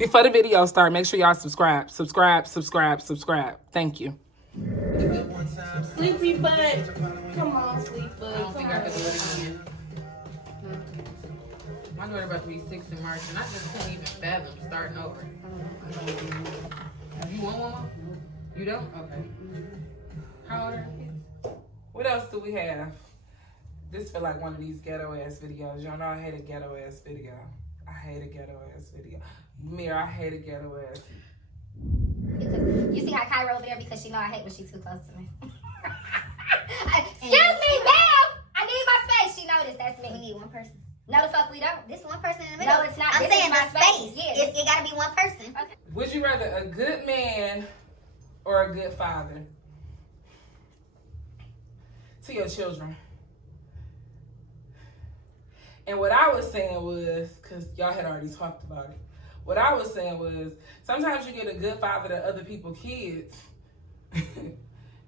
Before the video start, make sure y'all subscribe. Thank you. Sleepy butt. Come on, sleep butt. I don't think I could do it again. My daughter about to be 6 in March, and I just couldn't even fathom starting over. You want one more? You don't? Okay. How old are your kids? What else do we have? This feel like one of these ghetto ass videos. Y'all know I hate a ghetto ass video. I hate a ghetto ass video. Mira, I hate a ghetto ass. You see how Kyra over there because she know I hate when she's too close to me. Excuse me, ma'am. I need my space. She know this. That's me. We need one person. No, the fuck we don't. This one person in the middle. No, it's not. I'm saying the space. Yeah, it gotta be one person. Okay. Would you rather a good man or a good father to your children? And what I was saying was, because y'all had already talked about it, what I was saying was, sometimes you get a good father to other people's kids and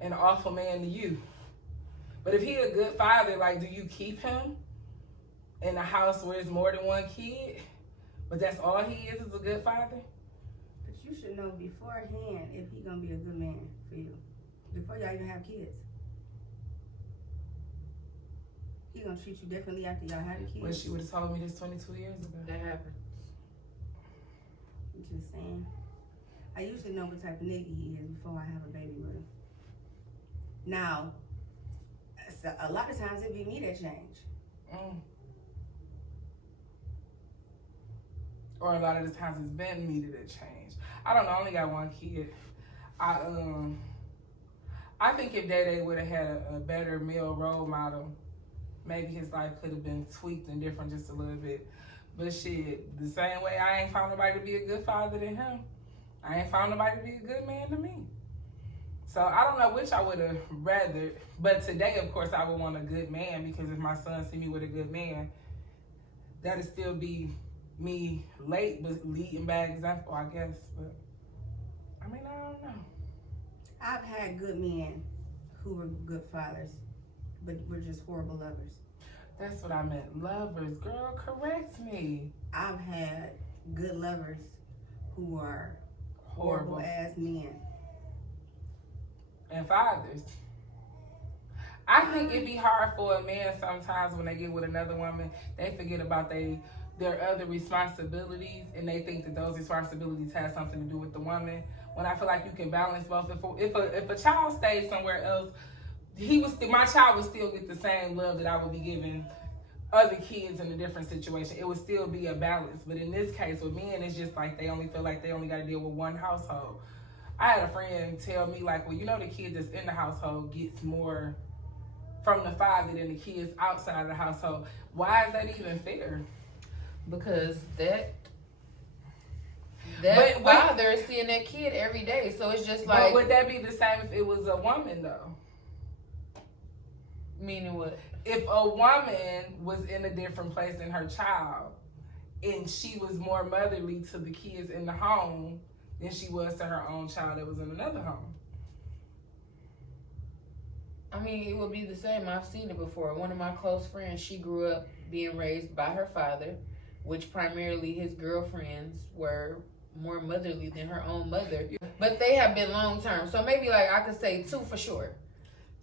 an awful man to you. But if he a good father, like, do you keep him in a house where it's more than one kid? But that's all he is a good father? But you should know beforehand if he gonna be a good man for you. Before y'all even have kids. He gonna treat you differently after y'all have the kids. Well, she would have told me this 22 years ago. That happened. I'm just saying. I usually know what type of nigga he is before I have a baby with him. Now, a lot of times it be me that change. Or a lot of the times it's been me that change. I don't know, I only got one kid. I think if Day Day would have had a better male role model, maybe his life could have been tweaked and different just a little bit. But shit, the same way I ain't found nobody to be a good father to him, I ain't found nobody to be a good man to me. So I don't know which I would have rather. But today, of course, I would want a good man, because if my son see me with a good man, that'd still be me late, but leading by example, I guess. But I mean, I don't know. I've had good men who were good fathers, but were just horrible lovers. That's what I meant. Lovers. Girl, correct me. I've had good lovers who are horrible ass men. And fathers. I think it'd be hard for a man sometimes when they get with another woman, they forget about their other responsibilities, and they think that those responsibilities have something to do with the woman. When I feel like you can balance both. If a child stays somewhere else, my child would still get the same love that I would be giving other kids in a different situation. It would still be a balance. But in this case with men, it's just like they only feel like they only got to deal with one household. I had a friend tell me, like, well, you know, the kid that's in the household gets more from the father than the kids outside of the household. Why is that even fair? Because that father is seeing that kid every day. So it's just like... But would that be the same if it was a woman, though? Meaning what? If a woman was in a different place than her child, and she was more motherly to the kids in the home than she was to her own child that was in another home. I mean, it would be the same. I've seen it before. One of my close friends, she grew up being raised by her father, which primarily his girlfriends were more motherly than her own mother. But they have been long term. So maybe like I could say 2 for sure.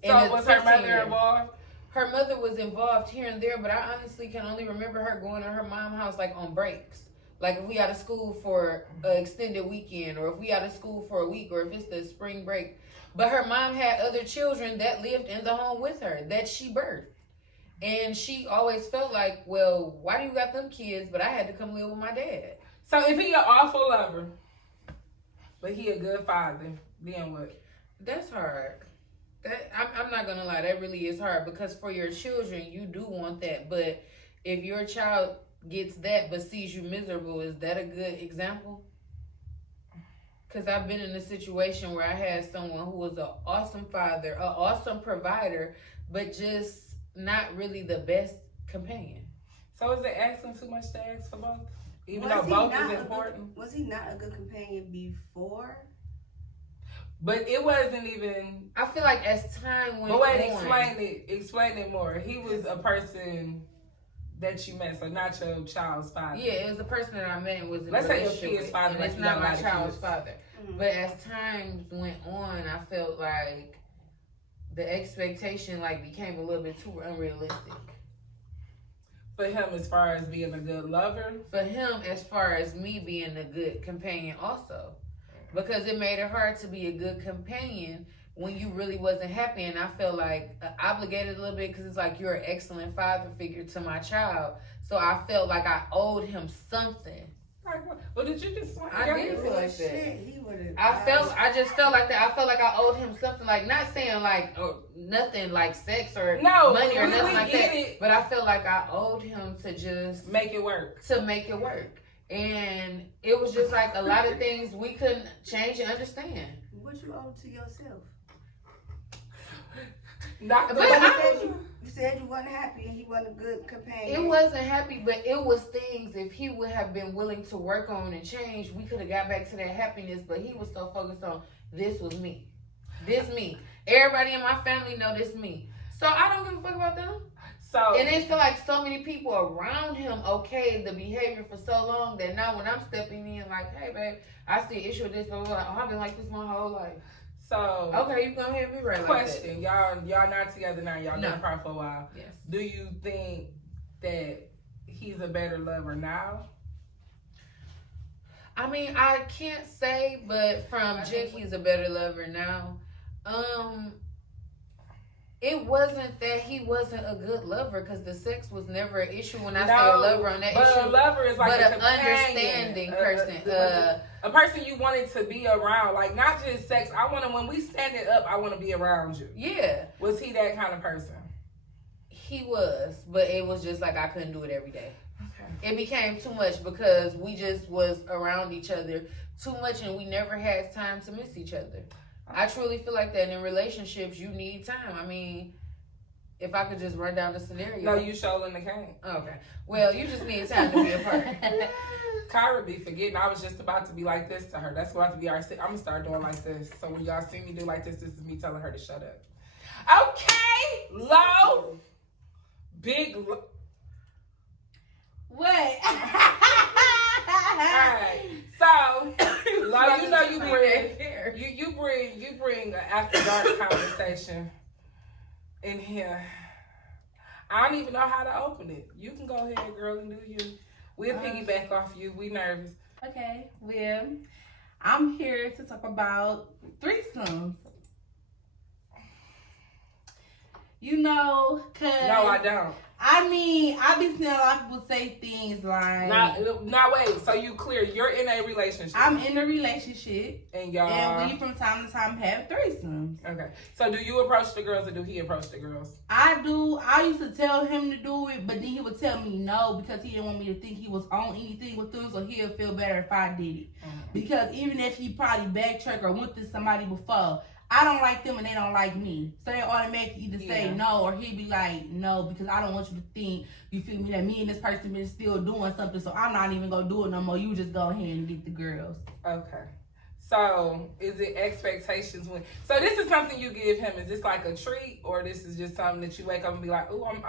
So was her mother involved? Her mother was involved here and there, but I honestly can only remember her going to her mom's house like on breaks. Like if we out of school for an extended weekend, or if we out of school for a week, or if it's the spring break. But her mom had other children that lived in the home with her that she birthed. And she always felt like, well, why do you got them kids, but I had to come live with my dad? So if he an awful lover, but he a good father, then what? That's hard. I'm not gonna lie, that really is hard, because for your children, you do want that. But if your child gets that but sees you miserable, is that a good example? Because I've been in a situation where I had someone who was an awesome father, an awesome provider, but just not really the best companion. So is it asking too much to ask for both? Even though both is important? Was he not a good companion before? But it wasn't even... I feel like as time went on... But wait, explain it more. He was a person that you met, so not your child's father. Yeah, it was the person that I met and was in Let's a say your relationship kid's with, father, and like it's you not got a my lot of child's kids. father. But as times went on, I felt like the expectation like became a little bit too unrealistic. For him, as far as being a good lover? For him, as far as me being a good companion also. Because it made it hard to be a good companion when you really wasn't happy. And I felt like obligated a little bit because it's like you're an excellent father figure to my child. So I felt like I owed him something. Well, did you just? I did feel like that. Shit, he would've- I just felt like that. I felt like I owed him something, like not saying like nothing like sex or No, money or nothing like get that. it. But I felt like I owed him to just Make it work. And it was just like a lot of things we couldn't change and understand. What you owe to yourself? Not the But You said you wasn't happy and he wasn't a good companion. It wasn't happy, but it was things, if he would have been willing to work on and change, we could have got back to that happiness, but he was so focused on, this was me. This me. Everybody in my family know this me. So I don't give a fuck about them. So And it feel like so many people around him okayed the behavior for so long that now when I'm stepping in like, hey babe, I see an issue with this, blah, blah, blah. I've been like this my whole life. So Okay, you gonna hit me right question, y'all not together now. Y'all No. been apart for a while. like that. Yes. Do you think that he's a better lover now? I mean, I can't say, but from Jake, he's a better lover now. It wasn't that he wasn't a good lover, because the sex was never an issue when I say a lover on that but issue. a lover is like But a an companion, understanding person. a person you wanted to be around, like not just sex. I want to, when we stand it up, I want to be around you. Yeah, Was he that kind of person? he was, but it was just like I couldn't do it every day. Okay. It became too much because we just was around each other too much, and we never had time to miss each other. I truly feel like that in relationships, you need time. I mean, if I could just run down the scenario. No, you showing the cane. Okay. Well, you just need time to be apart. Kyra be forgetting. I was just about to be like this to her. That's going to be our. I'm gonna start doing like this. So when y'all see me do like this is me telling her to shut up. Okay, low, big. What? Alright, so Lo, you know you bring an after dark conversation in here. I don't even know how to open it. You can go ahead, girl, and do you. We'll piggyback off you. We nervous. Okay, well, I'm here to talk about threesomes. You know, cause No, I don't. I mean, I be seeing a lot of people say things like, Now wait. So you clear? You're in a relationship. I'm in a relationship, and y'all. and we from time to time have threesomes. Okay. So do you approach the girls or do he approach the girls? I do. I used to tell him to do it, but then he would tell me no because he didn't want me to think he was on anything with them, so he'll feel better if I did it. Because even if he probably backtracked or went to somebody before, I don't like them and they don't like me. So they automatically either say no, or he'd be like, no, because I don't want you to think, you feel me, that me and this person been still doing something, so I'm not even going to do it no more. You just go ahead and get the girls. Okay. So is it expectations when? So this is something you give him. Is this like a treat, or this is just something that you wake up and be like, "Ooh, I'm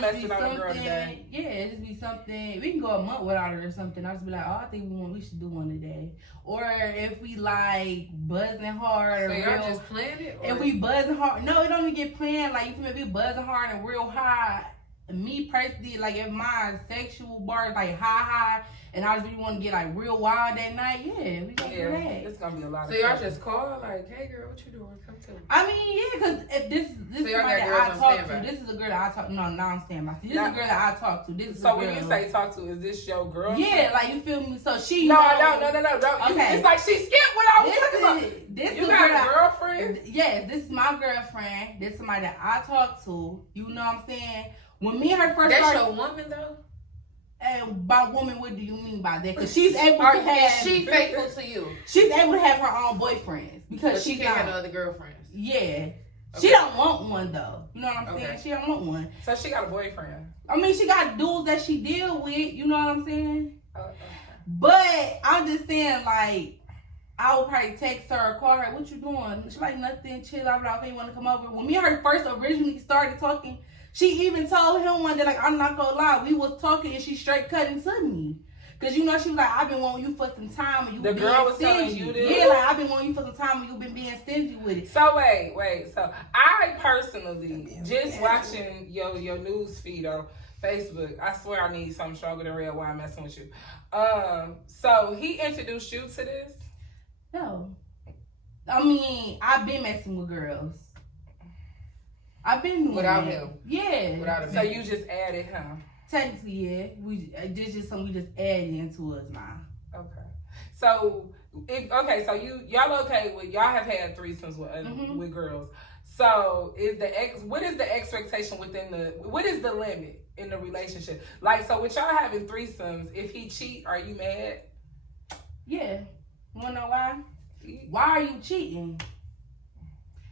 messing on a girl today." Yeah, it just be something. We can go a month without it or something. I just be like, oh, I think we should do one today. Or if we like buzzing hard, So or y'all real, just planned it? Or? if we buzzing hard, no, it don't even get planned. Like, you feel me? If we buzzing hard and real high, me personally, like if my sexual bar is like high, and I just really want to get like real wild that night, yeah, we gonna do that. It's gonna be a lot. So y'all just call like, hey girl, what you doing? Come to me. I mean, yeah, because if this So is y'all somebody got that girls I on talk standby? to. This is a girl that I talk. No, now I'm standby. See, this is Now- a girl that I talk to. This is So a when girl. you say talk to, is this your girl? Yeah, like you feel me. So she. No, know, I don't. No. Okay. It's like she skipped what I was talking about. This You is a got girl a girlfriend? Yes, this is my girlfriend. This is somebody that I talk to. You know what I'm saying? When me and her first That's started, your woman though? and by woman, what do you mean by that? Because she's able Or to have. is she faithful to you? She's able to have her own boyfriends because But she she's can't have not. no other girlfriends. Yeah. Okay. She don't want one though. You know what I'm saying? Okay. She don't want one. So she got a boyfriend. I mean, she got dudes that she deal with. You know what I'm saying? Okay. But I'm just saying, like, I would probably text her or call her. What you doing? She like nothing. Chill out. Okay, you want to come over? When me and her first originally started talking, She even told him one day, like, I'm not gonna lie, we was talking and she straight cut into me. Cause you know she was like, I've been wanting you for some time and you The being girl was stingy. telling you this? Yeah, like I've been wanting you for some time and you been being stingy with it. So wait. So I personally just watching your news feed on Facebook. I swear I need something stronger than red wine messing with you. So he introduced you to this? No. I mean, I've been messing with girls. I've been doing Without that. him? Yeah. Without him? So you just added him? Technically, yeah. This just something we just added into us now. Okay. So so y'all okay with y'all have had threesomes with girls. So what is the expectation what is the limit in the relationship? Like, so with y'all having threesomes, if he cheat, are you mad? Yeah. You wanna know why? Why are you cheating?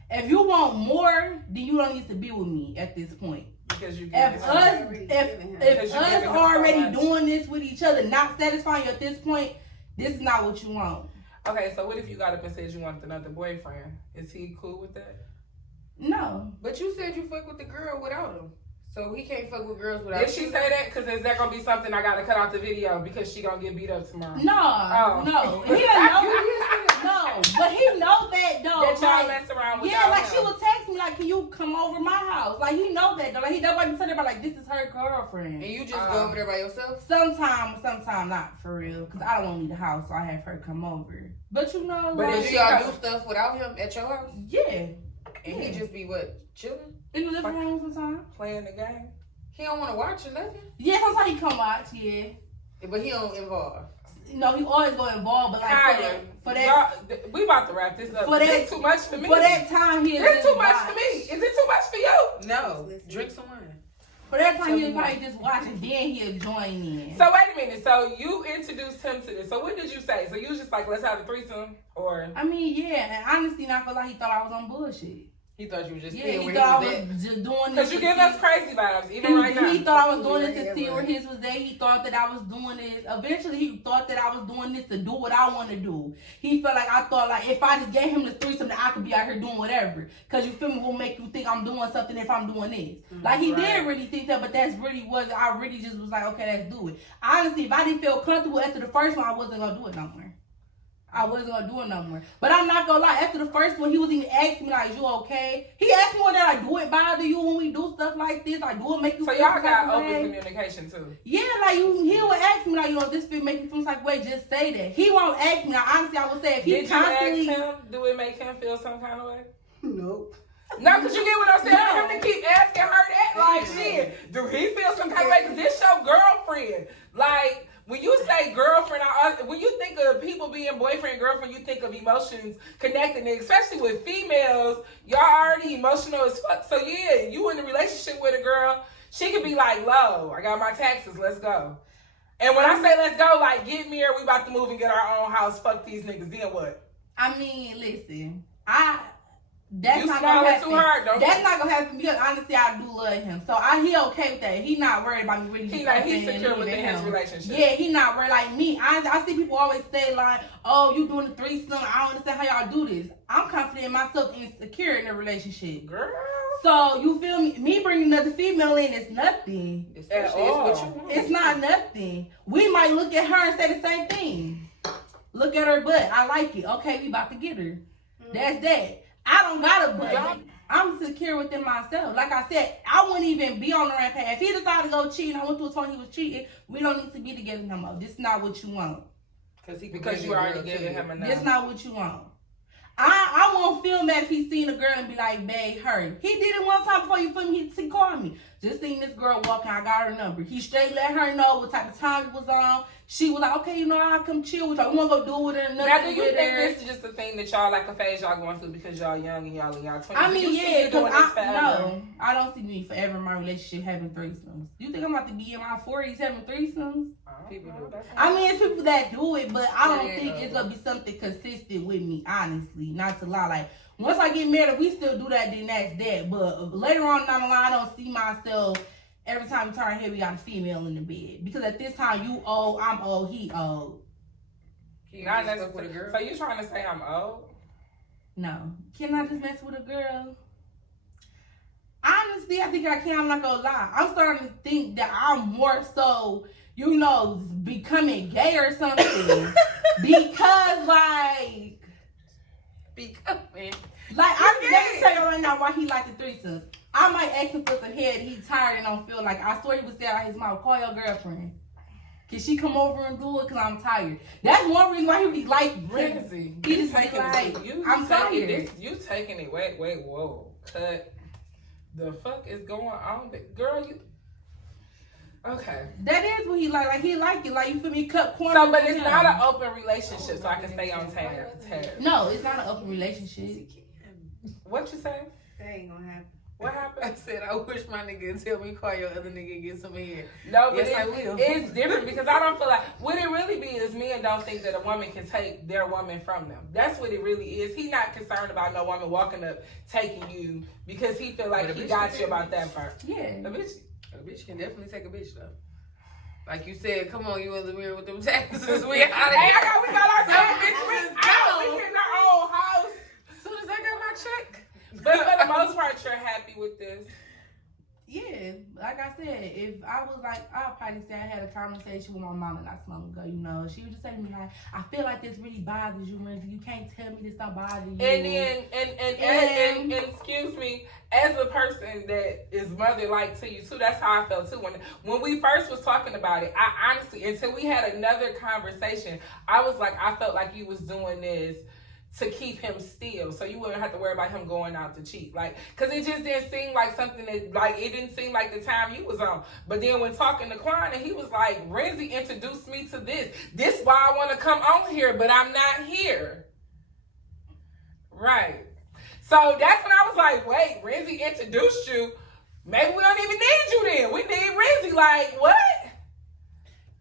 If you want more, then you don't need to be with me at this point. Because you If us already doing this with each other, not satisfying you at this point, this is not what you want. Okay, so what if you got up and said you wanted another boyfriend? Is he cool with that? No. But you said you fuck with the girl without him. So he can't fuck with girls without Did she say that? Because is that going to be something I got to cut out the video because she going to get beat up tomorrow? No. No. He doesn't know. No. But he know that though. That y'all mess around with yeah, like him. she would text me like, can you come over my house? Like he know that though. Like he don't want to tell everybody like this is her girlfriend. And you just go over there by yourself? Sometimes not for real. Because I don't want to leave the house, so I have her come over. But you know, But like, Did y'all do stuff without him at your house? yeah. And he just be what? Chilling? In the living room sometimes. Playing the game? He don't want to watch or nothing? Yeah, sometimes he come watch, yeah. But he don't involve. No, he always go involved, but like for that we about to wrap this up. For that- It's too much for me. for that time he It's too much for me. Is it too much for you? No. Drink some wine. For that time he'll probably just watch and then he'll join in. So wait a minute. So you introduced him to this. So what did you say? So you was just like, let's have a threesome, or I mean, yeah, and honestly, not gonna lie, he thought I was on bullshit. He thought you were just Yeah, seeing he where thought he I was was just doing this. because you to give see- us crazy vibes even right now. He thought I was doing this to see where his was at. He thought that I was doing this. Eventually, he thought that I was doing this to do what I want to do. He felt like I thought like if I just gave him the threesome, that I could be out here doing whatever. Cause you feel me, will make you think I'm doing something if I'm doing this. Like he did really think that, but that's really was I really just was like, okay, let's do it. Honestly, if I didn't feel comfortable after the first one, I wasn't gonna do it no more. I wasn't gonna do it no more. But I'm not gonna lie, after the first one, he was even asking me like, you okay? He asked me whether I do it bother you when we do stuff like this. I do it make you So feel y'all some got type of open way? communication too. Yeah, like he would ask me like, you know, this feel make you feel some type of way, just say that. He won't ask me. Now, honestly, I would say if he Did constantly you ask him? Do it make him feel some kind of way? Nope. No, because you get what I'm saying. For him to keep asking her that, like, shit, do he feel some kind of way? Because this your girlfriend. Like, when you say girlfriend, when you think of people being boyfriend, girlfriend, you think of emotions connecting, especially with females. Y'all already emotional as fuck. So yeah, you in a relationship with a girl, she could be like, "Low, I got my taxes, let's go." And when I say let's go, like, get me here, we about to move and get our own house. Fuck these niggas. Then what? I mean, listen, that's You not gonna swallow happen. too hard, don't That's you? not gonna happen because honestly, I do love him. So he okay with that. He not worried about me really. He's just opening secure and within leaving his him. relationship. Yeah, he not worried like me. I see people always say like, "Oh, you doing the threesome? I don't understand how y'all do this." I'm confident in myself and secure in a relationship. Girl. So you feel me? Me bringing another female in is nothing. Especially At it's all. what you want. It's not nothing. We might look at her and say the same thing. Look at her butt. I like it. Okay, we about to get her. That's that. I don't got a butt. I'm secure within myself. Like I said, I wouldn't even be on the rampage. If he decided to go cheat and I went to a phone he was cheating, we don't need to be together no more. This is not what you want. Because you already giving him a This not what you want. I won't feel mad if he seen a girl and be like, babe, her. He did it one time before you feel me. He called me. Just seen this girl walking. I got her number. He straight let her know what type of time it was on. She was like, okay, you know, I'll come chill with her. We want to go do with her. Now, do you with think her. this is just a thing that y'all, like a phase y'all going through because y'all young and y'all in y'all 20s? I Do mean, you see yeah, you doing because this forever? no, I don't see me forever in my relationship having threesomes. You think I'm about to be in my 40s having threesomes? People do. I mean, it's people that do it, but I don't Yeah, think no. it's gonna be something consistent with me, honestly. Not to lie, like once I get married, if we still do that, then that's that. But later on down the line, I don't see myself every time we turn here, we got a female in the bed because at this time you old, I'm old, he old. Not Just fuck with a necessarily. girl. So you trying to say I'm old? No, can I just mess with a girl? Honestly, I think I can. I'm not gonna lie. I'm starting to think that I'm more so, becoming gay or something. Because, like, I'm gonna tell you right now why he like the threesomes. I might ask him for some head. He tired and don't feel like. I swear he would say out his mouth, "Call your girlfriend. Can she come over and do it? Cause I'm tired." That's one reason why he be like, Renzi, he you just taking like, it. I'm tired. You taking it. Wait, whoa. Cut. The fuck is going on, girl? You okay? That is what he like. Like he like it. Like you feel me? Cut corners. So, but it's not an open relationship, so I can stay on tab. No, it's not an open relationship. What you say? That ain't gonna happen. What happened? I said, I wish my nigga would tell me call your other nigga and get some here. No, but Yes, I will. it's different because I don't feel like what it really be is men don't think that a woman can take their woman from them. That's what it really is. He not concerned about no woman walking up taking you because he feel like But a he bitch got can you take about a that part. Yeah. A bitch can definitely take a bitch though. Like you said, come on, you in the mirror with them taxes. We out of here. We got our So, bitch. We out. We in our own house. As soon as I got my check. But for the most part, you're happy with this. Yeah, like I said, if I was like, I'll probably say I had a conversation with my mama not so long ago, she would just say to me like, I feel like this really bothers you, Renzi. You can't tell me this don't bother you. And then, and excuse me, as a person that is mother-like to you too, that's how I felt too. When we first was talking about it, I honestly, until we had another conversation, I was like, I felt like you was doing this to keep him still, so you wouldn't have to worry about him going out to cheat. Like, cause it just didn't seem like something that, like, it didn't seem like the time you was on. But then when talking to Quan, and he was like, Renzi introduced me to this. This why I want to come on here, but I'm not here. Right. So that's when I was like, wait, Renzi introduced you. Maybe we don't even need you then. We need Renzi. Like, what?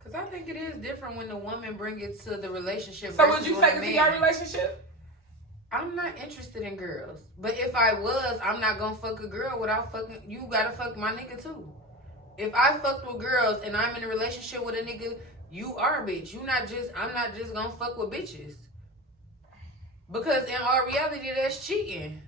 Cause I think it is different when the woman bring it to the relationship. So would versus you when take a it to man- your relationship? I'm not interested in girls. But if I was, I'm not gonna fuck a girl without fucking. You gotta fuck my nigga too. If I fucked with girls and I'm in a relationship with a nigga, you are a bitch. I'm not just gonna fuck with bitches. Because in all reality, that's cheating.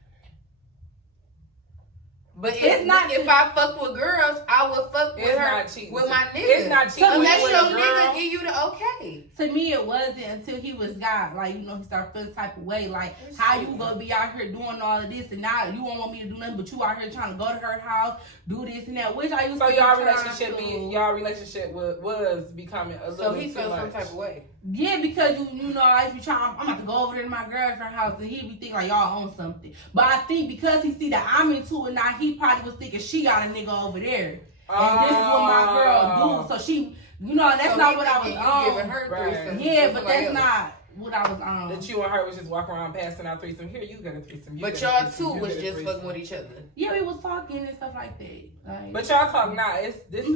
But It's not if I fuck with girls, I would fuck with It's her not cheating. with my nigga. It's not cheating. Unless with your a girl. nigga give you the okay. to me, it wasn't until he was God. Like, he started feeling type of way. Like, how you gonna be out here doing all of this and now you won't want me to do nothing, but you out here trying to go to her house, do this and that. Which I used So to y'all trying relationship was becoming a little So he too felt much. some type of way. Yeah, because I used to be trying. I'm about to go over there to my girlfriend's house, and he be thinking like y'all own something. But I think because he see that I'm into it now, he probably was thinking she got a nigga over there, and this is what my girl do. So she, that's So not he what I thinking was you giving on. her Right. threesome Yeah, to but somebody that's else. not what I was on. That you and her was just walking around passing out threesome. Here, you got a threesome. But y'all two was just fucking with each other. Yeah, we was talking and stuff like that. Like, But y'all talk now. This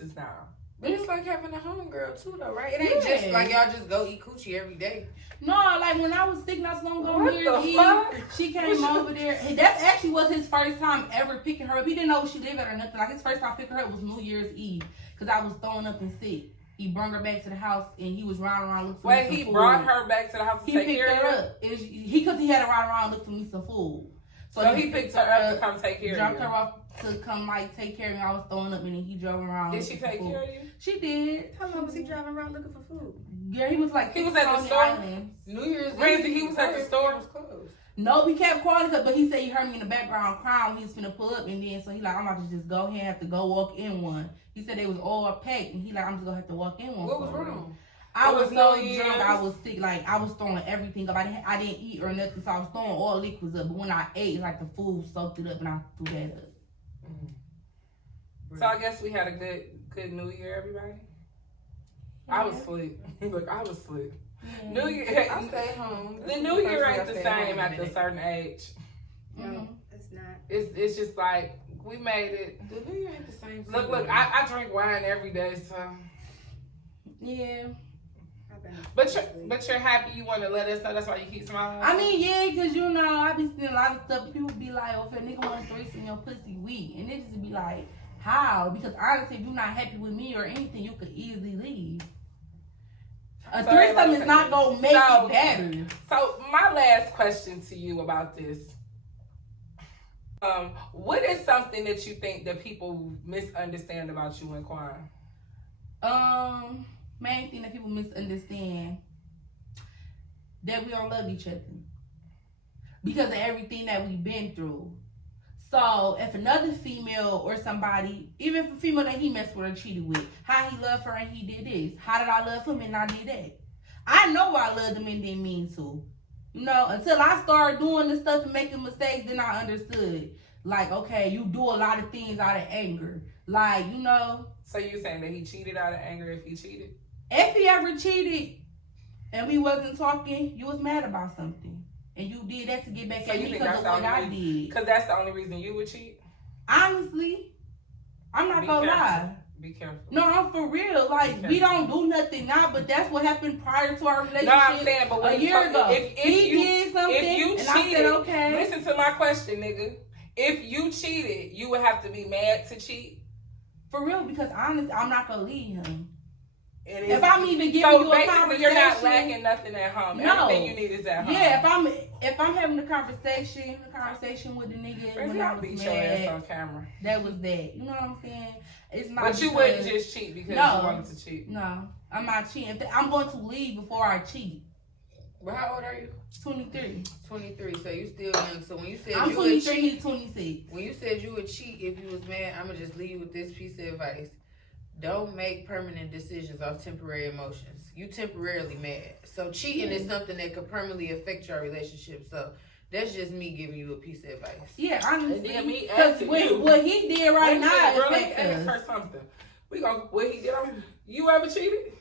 is now. But it's like having a homegirl too, though, right? It ain't just like y'all just go eat coochie every day. no, like when I was sick not so long ago, What New Year's the Eve, fuck? she came over there. That actually was his first time ever picking her up. He didn't know where she lived at or nothing. Like his first time picking her up was New Year's Eve because I was throwing up and sick. He brought her back to the house and he was riding around looking for me Wait, some he food. brought her back to the house to He take picked care her of her? up. Because he had to ride around looking for me some food. So he picked her up to come take care of dropped you. her off to come like take care of me. I was throwing up and then he drove around. Did she looking for take food. care of you? She did. How long was he driving around looking for food? Yeah, he was like He was at the Coney store? Island. New Year's Renzi, Eve, he was at the everything store? was closed. No, we kept calling her, but he said he heard me in the background crying when he was finna pull up, and then so he like, I'm about to just go ahead and have to go walk in one. He said they was all packed, and he like, I'm just gonna have to walk in one. What was for her. wrong? I It was was so New Year's. drunk, I was sick, like I was throwing everything up. I didn't eat or nothing, so I was throwing all liquids up. But when I ate, like the food soaked it up, and I threw that up. So I guess we had a good New Year, everybody. I was asleep. Look, I was asleep. New Year. I stayed home. The New Year ain't the same at a certain age. Mhm. It's not. It's just like we made it. The New Year ain't the same. Look, I drink wine every day, so. Yeah. But you're happy. You want to let us know. That's why you keep smiling. I mean, yeah, because I be seeing a lot of stuff. People be like, oh, if a nigga want a threesome, your pussy weak. And it just be like, how? Because honestly, if you're not happy with me or anything, you could easily leave. A So, threesome is not going to make so- it better. So my last question to you about this. What is something that you think that people misunderstand about you and Quan? Main thing that people misunderstand, that we don't love each other because of everything that we've been through. So if another female or somebody, even if a female that he messed with or cheated with, how he loved her and he did this, how did I love him and I did that? I know I loved him and didn't mean to. You know, until I started doing this stuff and making mistakes, then I understood. Like, okay, you do a lot of things out of anger. Like, you know. So you saying that he cheated out of anger if he cheated? If he ever cheated and we wasn't talking, you was mad about something. And you did that to get back at me because of what I did. Because that's the only reason you would cheat? Honestly, I'm not gonna lie. Be careful. No, I'm for real. Like, we don't do nothing now, but that's what happened prior to our relationship. No, I'm saying, but a year ago. If he did something, if you and cheated, I said, okay. Listen to my question, nigga. If you cheated, you would have to be mad to cheat? For real, because honestly, I'm not gonna leave him. It is, if I'm even giving so you a basically conversation, you're not lacking nothing at home. No. Everything you need is at home. Yeah, if I'm having a conversation with the nigga when I was beat your ass mad, on camera. that was that. You know what I'm saying? It's not. But you wouldn't just cheat because you wanted to cheat. No, I'm not cheating. I'm going to leave before I cheat. But how old are you? 23. 23. So you still young. So when you said I'm you 23, would cheat, he's 26. when you said you would cheat if you was mad, I'm gonna just leave you with this piece of advice. Don't make permanent decisions off temporary emotions. You temporarily mad. So cheating is something that could permanently affect your relationship. So that's just me giving you a piece of advice. Yeah, honestly. me Because what he did right now girl, affect let me ask us. her something. We gonna what he did on you ever cheated?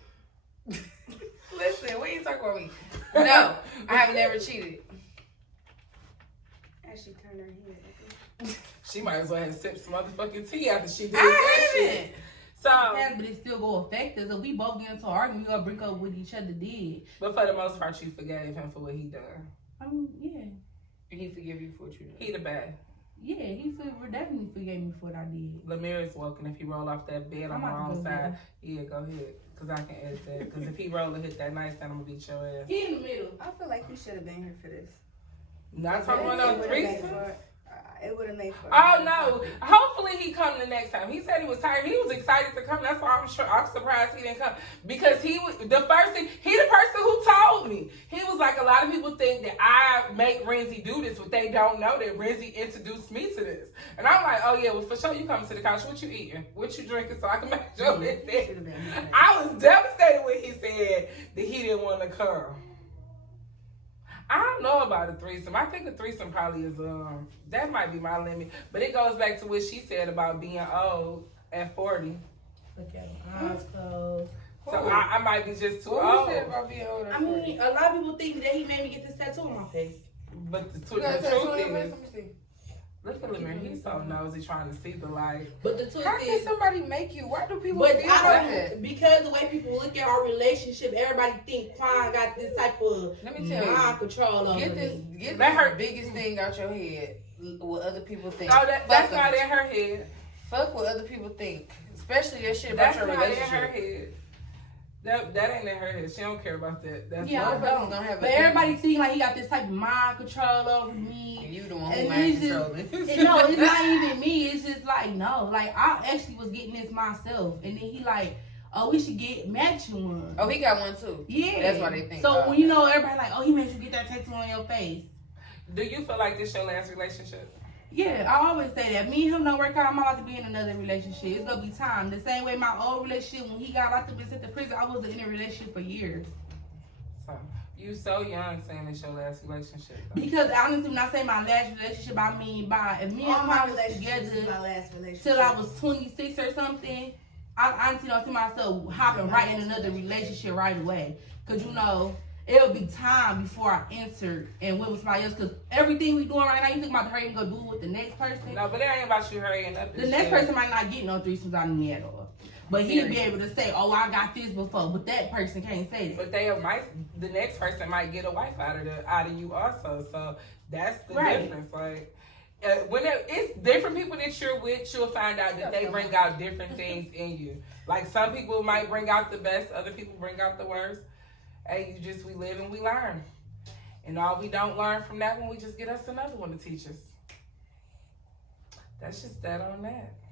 Listen, we ain't talking about me. No, I have never cheated. As she turned her head. She might as well have sipped some motherfucking tea after she did I that shit. haven't. So, Yeah, but it still go affect us. If we both get into an argument, we gonna break up what each other did. but for the most part, you forgave him for what he done. I mean, yeah. He forgive you for what you did. He the bad. Yeah, definitely forgave me for what I did. Lemire is woken if he roll off that bed on the wrong side. Yeah, go ahead. Because I can edit that. Because if he roll and hit that nightstand, I'm going to beat your ass. He in the middle. I feel like you should have been here for this. Not talking about no threesome. It would have made for. Oh no! Hopefully he come the next time. He said he was tired. He was excited to come. That's why I'm surprised he didn't come because he was the person who told me. He was like, a lot of people think that I make Renzi do this, but they don't know that Renzi introduced me to this. And I'm like, oh yeah, well for sure you coming to the couch. What you eating? What you drinking? So I can make sure that. I was devastated when he said that he didn't want to come. I don't know about a threesome. I think a threesome probably is that might be my limit. But it goes back to what she said about being old at 40. Okay, eyes closed. So I might be just too What old. you said about being older? I mean, a lot of people think that he made me get this tattoo on my face. But the You got a tattoo truth on your face? is, Let me see. look at Lemire. He's so nosy trying to see the light. But the truth How can is, somebody make you? Why do people but feel I that? don't, because the way people look at our relationship, everybody think Quan got this type of Let me tell you. mind control over Get this, me. get Let this her- biggest thing out your head. What other people think. Oh, that's Fuck not 'em. in her head. Fuck what other people think, especially that shit about That's your not in her relationship. head. That ain't in her head. She don't care about that. That's Yeah, I not- don't. Gonna have But a everybody think like he got this type of mind control over And me. you the one who And mind it's just- controlling. And no, it's not even me. It's just like, no. Like, I actually was getting this myself. And then he like, oh, we should get matching one. Oh, he got one too. Yeah. That's why they think. So, oh, when you know, everybody like, oh, he made you get that tattoo on your face. Do you feel like this your last relationship? Yeah, I always say that. Me and him don't work out. I'm about to be in another relationship. It's gonna be time. The same way my old relationship, when he got locked up and sent to prison, I wasn't in a relationship for years. So you so young saying it's your last relationship. though. Because honestly, when I say my last relationship, I mean by if me All and my him was relationships is together my last relationship. till I was 26 or something, I honestly don't see myself hopping right in another relationship right away. Cause you know, it'll be time before I enter and went with somebody else. Cause everything we doing right now, you think about to hurry and go do it with the next person. No, but it ain't about you hurrying up. The next person might not get no threesomes out of me at all. But he'll be able to say, oh, I got this before. But that person can't say that. But the next person might get a wife out of you also. So that's the Right. difference. Like it's different people that you're with, you'll find out that they bring out different things in you. Like some people might bring out the best, other people bring out the worst. Hey, we live and we learn. And all we don't learn from that one, we just get us another one to teach us. That's just that on that.